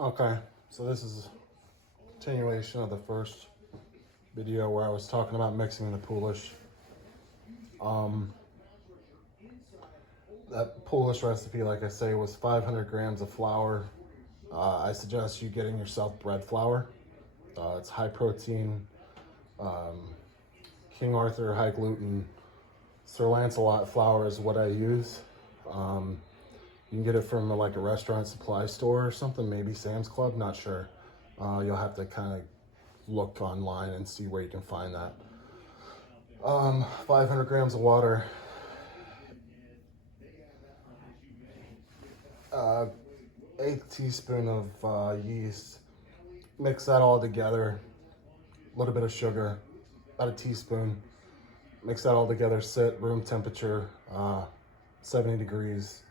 Okay, so this is a continuation of the first video where I was talking about mixing the Poolish. That Poolish recipe, like I say, was 500 grams of flour. I suggest you getting yourself bread flour. It's high protein, King Arthur, high gluten. Sir Lancelot flour is what I use. You can get it from like a restaurant supply store or something, maybe Sam's Club, not sure. You'll have to kind of look online and see where you can find that. 500 grams of water, 1/8 teaspoon of yeast. Mix that all together. A little bit of sugar, about a teaspoon. Mix that all together, sit room temperature, 70 degrees,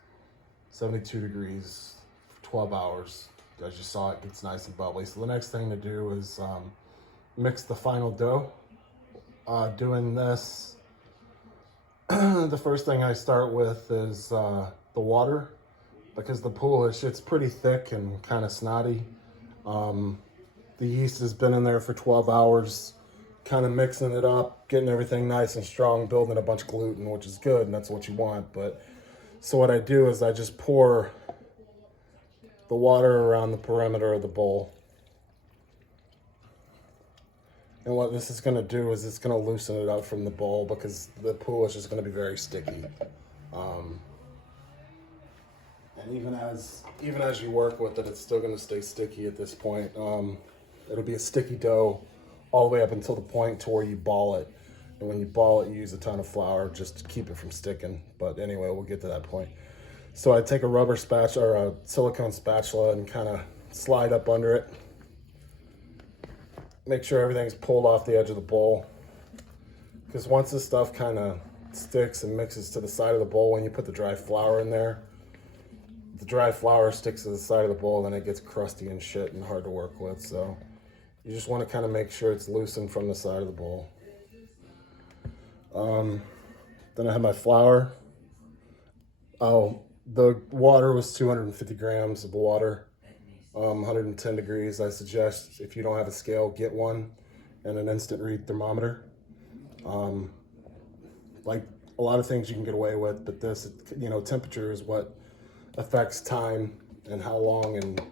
72 degrees for 12 hours. As you saw, it gets nice and bubbly. So the next thing to do is mix the final dough. Doing this, the first thing I start with is the water, because the Poolish, it's pretty thick and kind of snotty. The yeast has been in there for 12 hours, kind of mixing it up, getting everything nice and strong, building a bunch of gluten, which is good, and that's what you want. But so what I do is I just pour the water around the perimeter of the bowl. And what this is going to do is it's going to loosen it up from the bowl, because the Poolish is going to be very sticky. And even as you work with it, it's still going to stay sticky at this point. It'll be a sticky dough all the way up until the point to where you ball it. And when you ball it, you use a ton of flour just to keep it from sticking. But anyway, we'll get to that point. So I take a rubber spatula or a silicone spatula and kind of slide up under it. Make sure everything's pulled off the edge of the bowl. Because once this stuff kind of sticks and mixes to the side of the bowl, when you put the dry flour in there, the dry flour sticks to the side of the bowl, then it gets crusty and shit and hard to work with. So you just want to kind of make sure it's loosened from the side of the bowl. Then I have my flour. Oh, the water was 250 grams of water, 110 degrees. I suggest, if you don't have a scale, get one and an instant read thermometer. Like a lot of things you can get away with, but this, temperature is what affects time and how long and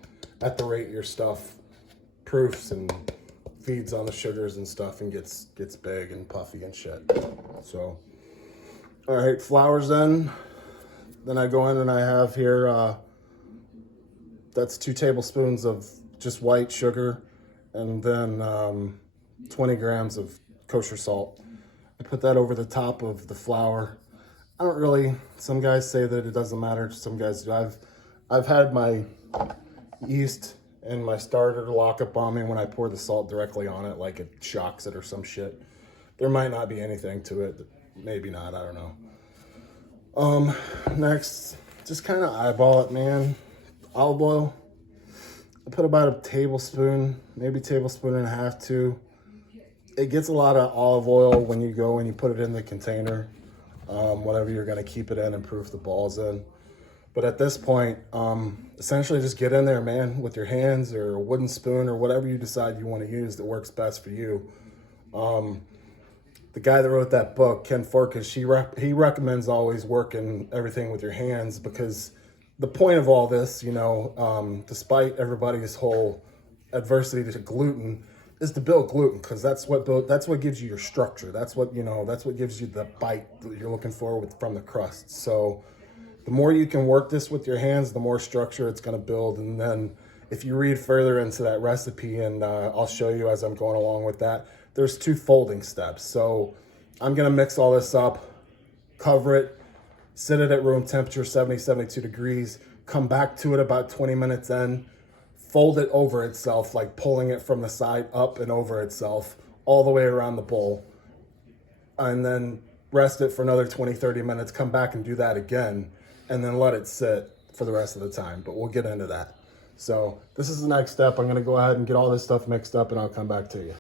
at the rate your stuff proofs and feeds on the sugars and stuff and gets big and puffy and shit. So, all right, flour's in. Then I go in and I have here, that's 2 tablespoons of just white sugar, and then 20 grams of kosher salt. I put that over the top of the flour. I don't really, some guys say that it doesn't matter, some guys do. I've had my yeast and my starter to lock up on me when I pour the salt directly on it, like it shocks it or some shit. There might not be anything to it, maybe not, I don't know. Next, just kind of eyeball it, man. Olive oil. I put about a tablespoon, maybe tablespoon and a half too. It gets a lot of olive oil when you go and you put it in the container, whatever you're gonna keep it in and proof the balls in. But at this point, essentially just get in there, man, with your hands or a wooden spoon or whatever you decide you want to use that works best for you. The guy that wrote that book, Ken Forkish, he recommends always working everything with your hands, because the point of all this, despite everybody's whole adversity to gluten, is to build gluten, because that's what gives you your structure. That's what gives you the bite that you're looking for from the crust. So the more you can work this with your hands, the more structure it's going to build. And then if you read further into that recipe, and I'll show you as I'm going along with that, there's 2 folding steps. So I'm going to mix all this up, cover it, sit it at room temperature, 70, 72 degrees, come back to it about 20 minutes in, fold it over itself, like pulling it from the side up and over itself all the way around the bowl, and then rest it for another 20, 30 minutes, come back and do that again, and then let it sit for the rest of the time. But we'll get into that. So this is the next step. I'm going to go ahead and get all this stuff mixed up, and I'll come back to you.